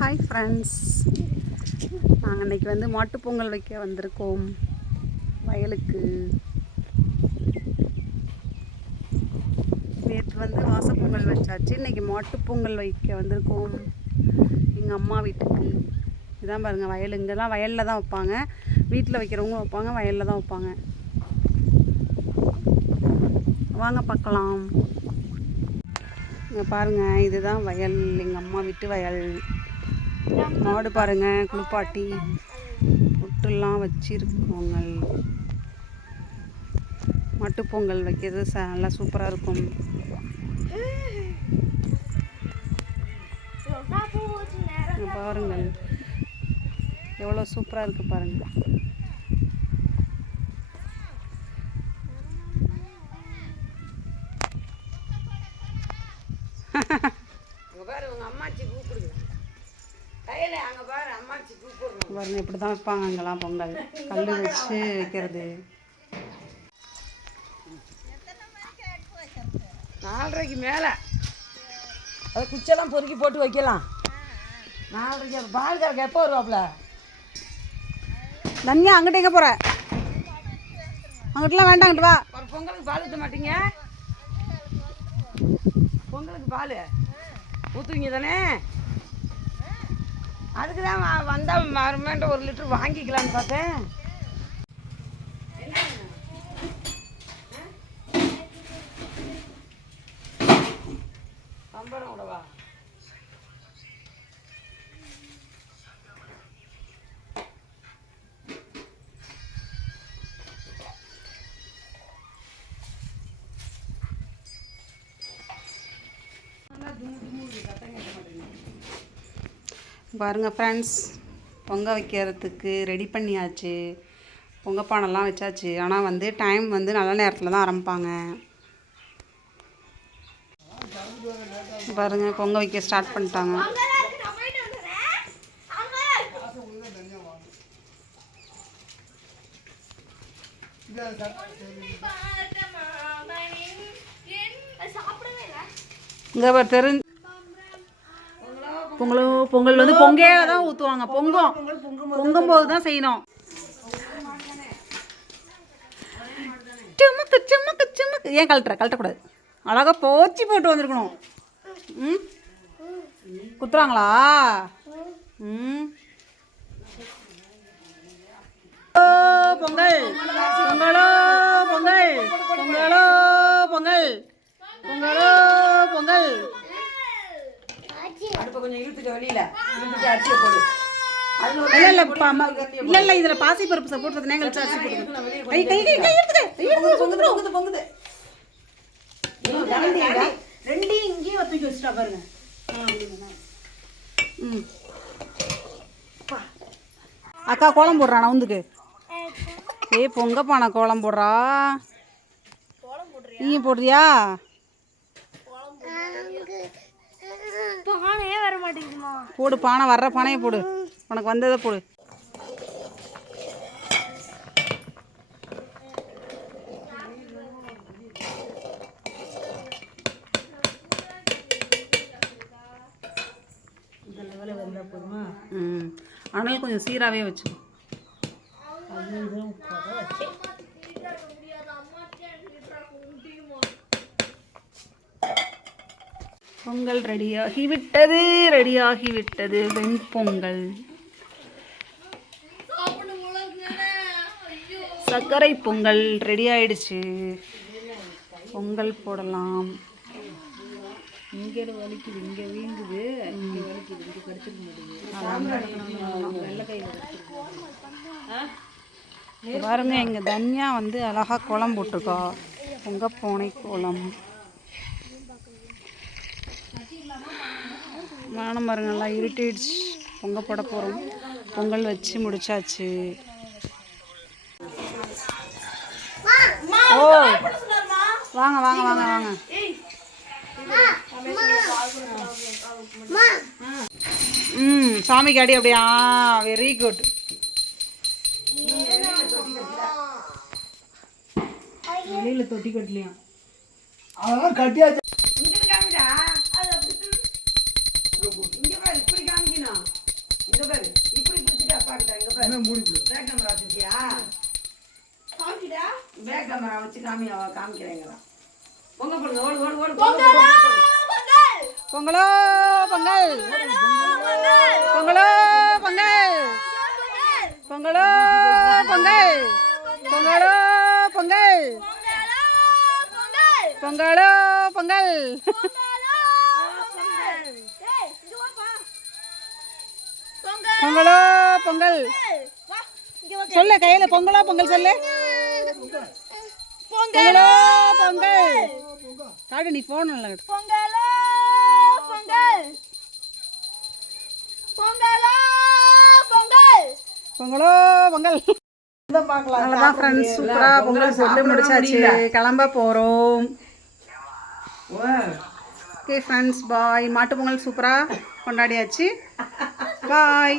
Hi friends நாங்கள் இன்றைக்கி வந்து மாட்டுப்பொங்கல் வைக்க வந்திருக்கோம். வயலுக்கு. நேற்று வந்து வாசப்பொங்கல் வச்சாச்சு. இன்னைக்கு மாட்டுப் பொங்கல் வைக்க வந்திருக்கோம். எங்கள் அம்மா வீட்டுக்கு. இதான் பாருங்கள் வயல். இங்கெல்லாம் வயலில் தான் வைப்பாங்க. வீட்டில் வைக்கிறவங்க வைப்பாங்க வயலில் தான் வைப்பாங்க. வாங்க பார்க்கலாம். இங்கே பாருங்கள் இதுதான் வயல். எங்கள் அம்மா வீட்டு வயல். மாடு பாருங்க குளிப்பாட்டி பொட்டுலாம் வச்சிருக்கோங்க மட்டுப்பொங்கல் வைக்கிறது ச நல்லா சூப்பராக இருக்கும். பாருங்கள் எவ்வளோ சூப்பராக இருக்குது பாருங்கள். அங்க பாருங்க இப்படி தான் வைப்பாங்க அங்கெல்லாம் பொங்கல். கல் வச்சு வைக்கிறது. நாலரைக்கு மேல. அது குச்செல்லாம் பொறுக்கி போட்டு வைக்கலாம். நாலரைக்கு அப்ப பால் கறக்க எப்போ வருவாப்ல தன்யா அங்கிட்ட எங்கே போகிற அங்கிட்டலாம் வேண்டாம் அங்கிட்டு வா. ஒரு பொங்கலுக்கு பால் ஊற்ற மாட்டீங்க? பொங்கலுக்கு பால்? ஊற்றுவீங்க தானே அதுக்கு தான் வந்தால் மறுமேண்ட ஒரு லிட்டர் வாங்கிக்கலான்னு பார்த்தேன். சம்பளம் கூடவா? பாருங்கள் ஃப்ரெண்ட்ஸ் பொங்க வைக்கிறதுக்கு ரெடி பண்ணியாச்சு. பொங்க பானெல்லாம் வச்சாச்சு. ஆனால் வந்து டைம் வந்து நல்ல நேரத்தில் தான் ஆரம்பிப்பாங்க. பாருங்கள் பொங்க வைக்க ஸ்டார்ட் பண்ணிட்டாங்க. இங்கே தெரிஞ்சு பொங்கலும் பொங்கல் வந்து பொங்கே தான் ஊற்றுவாங்க பொங்கும். பொங்கும் போது தான் செய்யணும். சும்முக்கு சும்முக்கு சும்முக்கு. ஏன் கழட்டுற? கழட்டக்கூடாது. அழகாக போச்சி போட்டு வந்திருக்கணும். ம்? குத்துறாங்களா? ம்? ஓ, பொங்கல் பொங்கலோ. பொங்கல் பொங்கலோ. பொங்கல் பொங்கலோ. பொங்கல் அடுப்பை கொஞ்சம் இழுத்துக்க வெளியில. இழுத்துட்டு அரிசியை போடு. அதுல ஒரு இல்ல இல்ல பா- ம- இல்ல இல்ல இதுல பாசி பருப்பு போட்டு நேங்க வச்சு அரிசி போடுங்க. கை கை கை கை எடுத்துக்க கை எடுத்துக்க பொங்குது பொங்குது பொங்குது ரெண்டையும் இங்கேயே தூக்கி வச்சுட்டா பாருங்க ம். அக்கா கோலம் போடுறா? நவுந்துக்கு ஏய் பொங்க பானை கோலம் போடுறா நீ போடுறியா பானையே வர மாட்டேங்குதுமா போடு பானை வர்ற பானையை போடு. உனக்கு வந்ததை போடு. ம். ஆனால் கொஞ்சம் சீராகவே வச்சுக்கோ. பொங்கல் ரெடியாகி விட்டது ரெடியாகி விட்டது. வெண்பொங்கல் சர்க்கரை பொங்கல் ரெடி ஆயிடுச்சு. பொங்கல் போடலாம். இங்கே வலிக்குது இங்கே வீங்குது. இங்கே வலிக்குது இங்கே கடிச்சிருக்க முடியுது. வெள்ளை கையில் பாருங்க எங்க தன்யா வந்து அழகா கோலம் போட்டிருக்கா. பொங்க பூனை கோலம். வானம் பாருங்க நல்லா இருட்டிடுச்சு. பொங்க போட போகிறோம் பொங்கல் வச்சு முடிச்சாச்சு. ஓ. வாங்க வாங்க வாங்க வாங்க. ம் சாமிக்கு அடி அப்படியா? வெரி குட் வெளியில் தொட்டி கட்டலையா? அதெல்லாம் கட்டியாச்சு. இங்க பாரு இப்படி பிடிச்சிட்டு அப்பா கிட்ட இங்க பாரு என்ன மூடி போடு. பேக் கேமரா வச்சிருக்கியா பேக் கேமரா வச்சு காமி அவ காமிக்கிறேங்களா பொங்க போடுங்க ஓடு ஓடு ஓடு பொங்க போடு, பொங்க போடு. பொங்கலோ பொங்கல் பொங்கலோ பொங்கல் பொங்கலோ பொங்கல் பொங்கலோ பொங்கல் பொங்கலோ பொங்கல் பொங்கலோ பொங்கல். சொல்லு கையில பொங்கலோ பொங்கல் சொல்லு. பொங்கலோ பொங்கல். காடு நீ போன். பொங்கலோ பொங்கல். பொங்கலோ பொங்கல். பொங்கலோ பொங்கல். அவ்வளோதான் ஃப்ரெண்ட்ஸ் சூப்பராக பொங்கல் சொல்லி முடிச்சாச்சு. கிளம்ப போகிறோம் ஓகே ஃப்ரெண்ட்ஸ் பாய் மாட்டு பொங்கல் சூப்பராக கொண்டாடியாச்சு. பாய்